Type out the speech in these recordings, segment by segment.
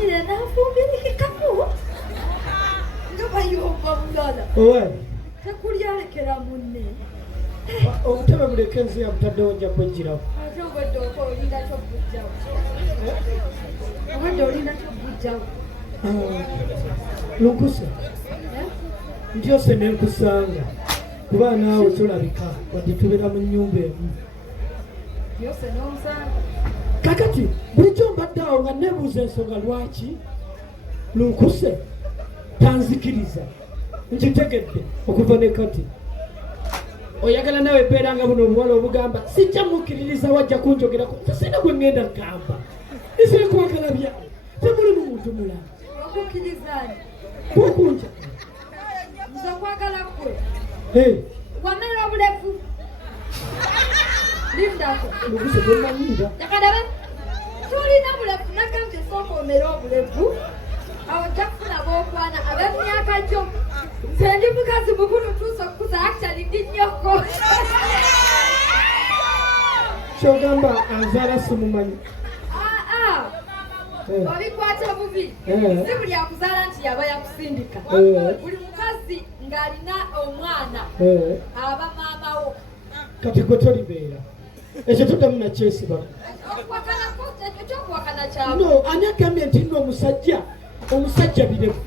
famire nafumbirike kamu. Ngaba yumva mugala. Owe. Takulyalekera munne. Obutebe bulekenzi ya butaddewo nja kwegirawo. Ate obadde okola olinda kyokujjawo. Obadde olinda kyokujjawo. Lunkuse. Ntyose ne nkusanga. Kuba naawe tolabika wadde tubeera mu nnyumba emu. Yose n'omusanga. Kakati bulijjo mbadde awo nga neebuuza ensonga lwaki Lunkuse tanzikiriza nkitegedde okuva ne kati oyagala nawe ebeera nga buno obuwala obugamba sijja mukkiririza wajja kunjogerako sina gwe ŋŋenda kugamba isire kwagala byawe temuli mu muntu mulala okukkirizaani bwokunja nze okwagala kwe wamera obulevu lindako Lunkuse gwemanyira yakadabe tulina bulevu nagambye sooka omere obulevu awo ojja kufuna bookwana ab'emyaka gyo nze ndi mukazi mukulu tuusa okukuza actually ndi nnyoko kyogamba anzaala simumanyi obikwata bubi si buli akuzaala nti yaba yakusindika buli mukazi ng'alina omwana aba maamawo kati gwe tolibeera ekyo toddamu nakyesibamu ekyokuwakana kyabo no ani agambye nti nno omusajja birevu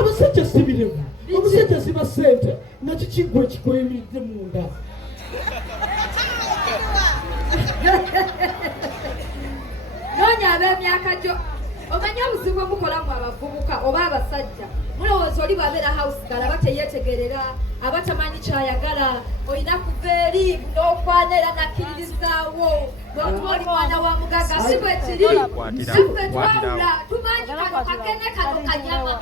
abasajja si birevu omusajja siba ssente nakyo kiggwa ekikweyimiridde munda noonya ab'emyaka gyo omanyi obuzibu obukolamu abavubuka oba abasajja mulowooza oli bwabeera house gal aba teyeetegerera aba tamanyi kyayagala olina kuva eri n'okwana era nakkiririzaawo bw'otuba oli mwana wa mugaga si bwe kiri naffe twawula tumanyi kano kakene kano kanyama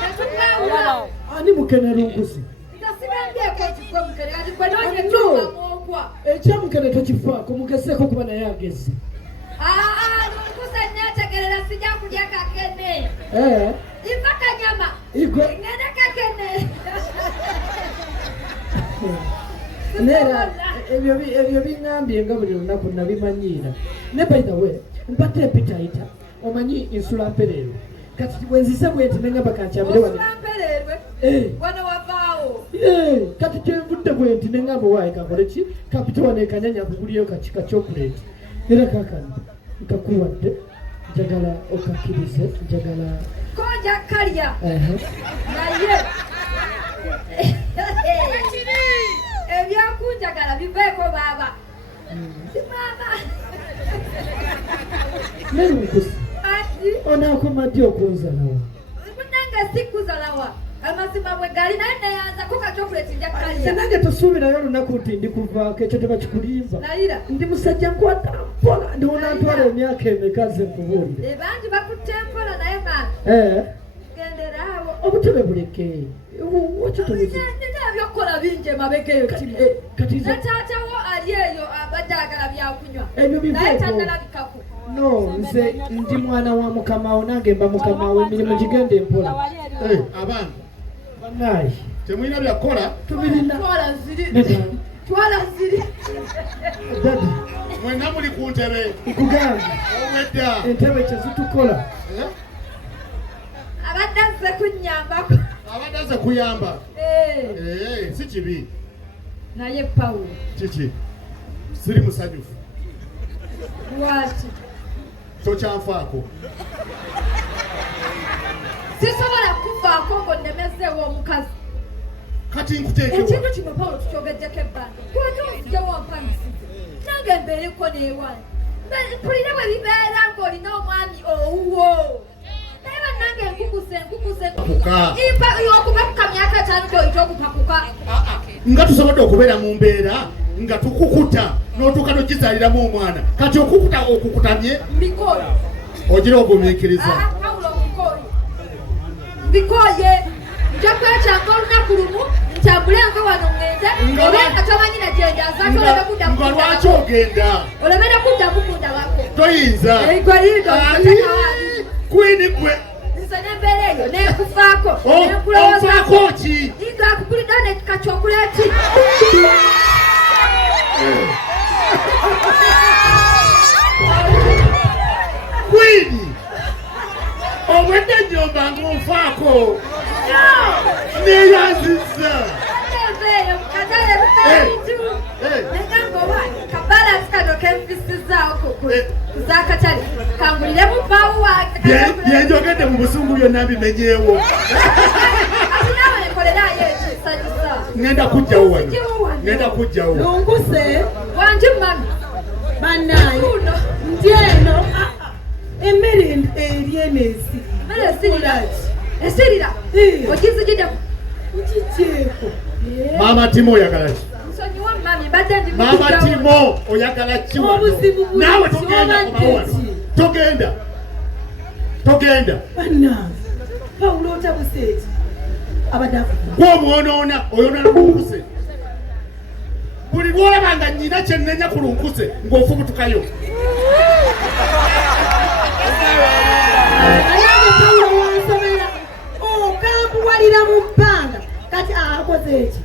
netutwawula ani mukene Lunkuse nga sibambyeko ekigwe mukene kati gwe noonyetuamwogwa ekyamukene tokifaako mugezeeko kuba naye ageze Lunkuse nneetegerera sijja kulya kakene iva kanyama ngende kakene neera ebyo biŋŋambye nga buli lunaku nabimanyiira ne by the way mpate epitayita omanyi nsula mpereerwe kati bwenzise bwenti neŋŋamba kankyamire wano wavaawo kati kyenvudde bwenti neŋŋamba waayi kakole ki kapita wano ekanyanya kuguliyo kakika chocolate era kakano nkakuwadde njagala okakkirize njagala koja kalya naye ebyakunjagala biveeko baaba simama ne Lunkuse onaakomadde okunzalawa munange sikuzalawa amazima bwe gali naye neyanzako kachokuleti njakkalya nange tosuubirayo olunaku nti ndikuvaako ekyo tebakikulimba nayira ndi musajja nkwata mpola ndiwonantwala emyaka emeka ze nkubuulire bangi bakutte mpola naye maama genderaawo obutebe buleke nina ebyokukola bingi emabega eyo netaatawo ali eyo abadde agala byakunywa naye tannalabikako no nze ndi mwana wa mukamawo nange mba mukamawo emirimu gigende mpola abantu banaye temulina byakukola tubirina twala ziri dadi mwenna muli ku ntebe nkugambye obwedda entebe kyezitukola abadde azze kunnyambako abadde azze kuyamba si kibi naye Pawulo kiki siri musanyufu lwaki tokyanfaako sisobola kufaako ng'onnemezeewo omukazi kati nkuteekewa ekintu kino Pawulo tukyogejjeko ebbanga kuwaki onzijjawo mpangisize nange mbeereko n'ewange mpulire bwe bibeera ng'olina omwami owuwo naye bannange enkukuse okuba ku myaka 5 gy'oyita okupakuka nga tusobodde okubeera mu mbeera nga tukukuta n'otuuka n'okizaaliramu omwana kati okukutamye mbikoye ogira ogumiikiriza Pawulo mbikoye nja kwekyanga olunaku lumu ntambule nve wano ŋŋende oba nga tomanyi na gyendaza toleme kudda nga lwaki ogenda olemere kudda mukundabako toyinza kwini gwe nze n'embeera eyo neekufaako onfaako ki nga akuguliddeo nekika kyokuleti kwini zakatale kangulire mu bawa byenjogedde mu busungu byonna bimenyeewo atinawe nkolerayo ekisanyusa ngenda kujjawo wano ngenda kujjawo Lunkuse wanji mami banaye kuno ndyeno emmere eryenesi mere esirira ogizigidde ukikyeko Mama Timo oyagala ki? nsonyiwa mami badde ndi Mama Timo oyagala ki wano? Obuzibu buli Naawe togenda kuba wano. Togenda. bannange Pawulo otabuse eki abadde Gw'omwonoona oyoona Lunkuse. Buli lwolaba nga nnyina kye nnenya ku Lunkuse ng'ofubutukayo. Nange Pawulo wansomera okambuwalira mu bbanga kati akoze eki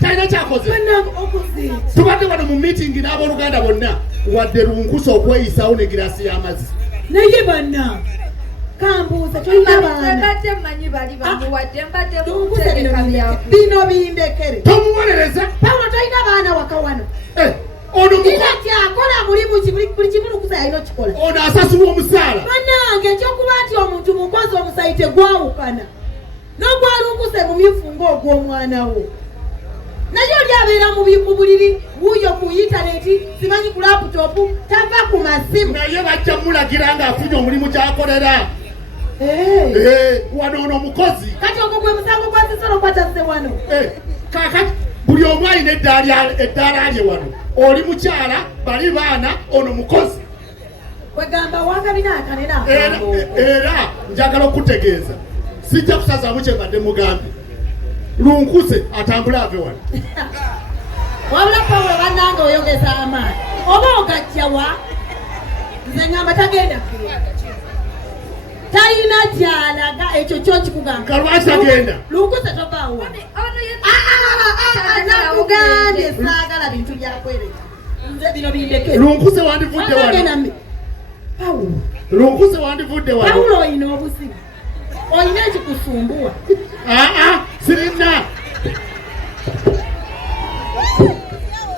Talina kyakoze. bannange okoze eki Tubadde wano mu miitingi n'abooluganda bonna wadde Lunkuse okweyisaawo ne girasi y'amazzi. naye bannange kambuuza tolina baana mbadde mmanyi bali bamuwadde mbadde Lunkuse mutegeka byavu bino bindekere Tomuwolereza. Pawulo tolina baana waka wano Ono ina kyakola mulimu ki buli kimu Lunkuse alina okikola ono asasulwa omusaala. bannange ekyokuba nti omuntu mukozi omusayi tegwawukana n'ogwa Lunkuse mumyufu ng'ogw'omwana wo naye oli abeera mu buliri wuuyo ku intaneti simanyi ku laputopu tava ku masimu Naye bajja mulagira ng'afunye omulimu gy'akolera. Wano ono omukozi. kati ogwo gwe musango gwa sisolo gwatazze wano Kaakati buli omu alina eddaala lye wano. Oli mukyala, bali baana, ono mukozi. wegamba wakabina akanena Era njagala okutegeeza. Sijja kusazaamu kye mbadde mugambye. Lunkuse atambule ave wano. wabula Pawulo bannange oyongeza amaanyi oba ogajjawa nze ngamba tagenda talina kyalaga ekyo kyokikugamba Nga lwaki tagenda? Lunkuse tovaawo nakugambye saagala bintu byakwereka nze bino bindekere Lunkuse wandivudde wano. Pawulo Lunkuse wandivudde wano. Pawulo oyina obuzibu oyina ekikusumbuwa Sirina.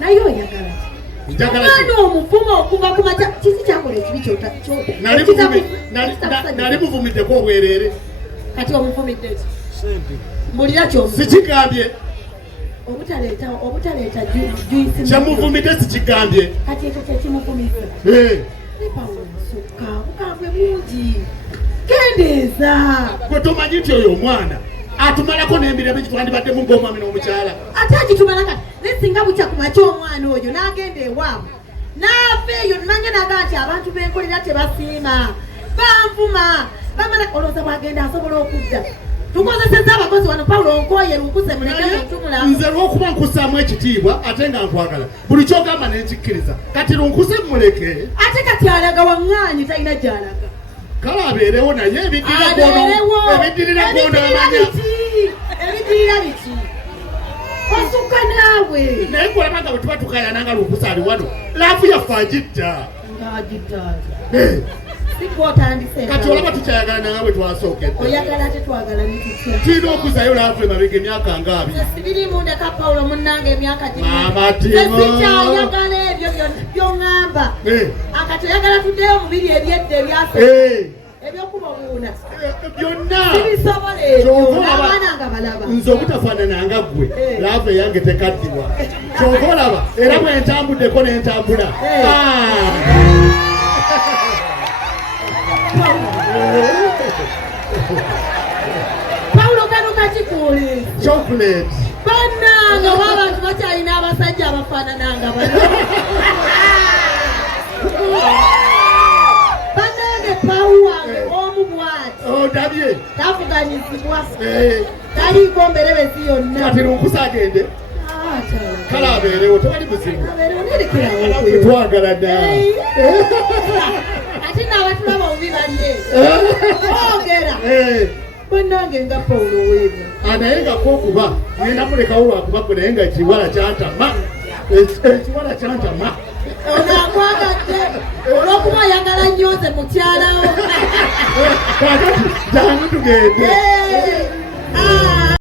naye oyagala Njagala mwana omuvumo okuva ku makya kiki kyakola ekibi nali muvumiddeko obwereere. kati omuvumidde ki mbulira kyomu Sikigambye. obutaleeta juisi Kyemuvumidde sikigambye. kati ekyo kyekimuvumiza Pawulo nsukka bukambwe bungi kendeeza Gwe tomanyi nti oyo omwana atumalako n'emirembe gitwandibadde mu ng'omwami n'omukyala. ate agitumala kati nesinga bukya ku makya omwana oyo n'agenda ewaabwe n'aveeyo nange naga nti abantu b'enkolera tebasiima banvuma bamala olowooza bwagenda asobola okudda tukozesezza abakozi wano Pawulo onkooye Lunkuse muleke tumula Nze lw'okuba nkussaamu ekitiibwa ate nga nkwagala buli kyogamba n'enkikkiriza kati Lunkuse muleke. ate kati alaga waŋŋaanyi talina gy'alaga Kale abeerewo naye ebiddirira gwono amanya. ebidirira biki osukka naawe Naye gwolaba nga bwe tuba tukayananga Lunkuse ali wano laafu yaffe agitta. ng'agiddaza sikotandise Kati olaba tukyayagala nanga bwe twasookedde. oyagala ate twagala nitutya Tulina okuzayo laafu emabega emyaka nga 2. sibirimu ndeka Pawulo munnange emyaka Mama Timo. sikyayagala ebyo by'oŋŋamba akati oyagala tuddeyo omubiri ebyedda ebyaso ebyokuba obuuna Byonna sibisobola ebyo n'abaana nga balaba nze obutafaanana nga ggwe laafu eyange tekaddiwa. Kyova olaba era bwe ntambuddeko ne ntambula. Pawulo kano kakikuule Chocolate. bannange oba abantu bakyalina abasajja abafaanananga bano bannange Pawulo wange omu bw'ati Odabye. tavuganyizibwa taliiko mberewezi yonna Kati Lunkuse agende. Kale abeerewo tewali buzibu. Twagala dda. ate n'abatulaba obubi balye ogera bannange nga Pawulo weebyo Naye nga kwokuba ngenda mulekawo lwakuba naye nga ekiwala kyantama. Ekiwala kyantama. ono akwagadde olw'okuba oyagala nnyo nze mukyalawo Kakati jangu tugende.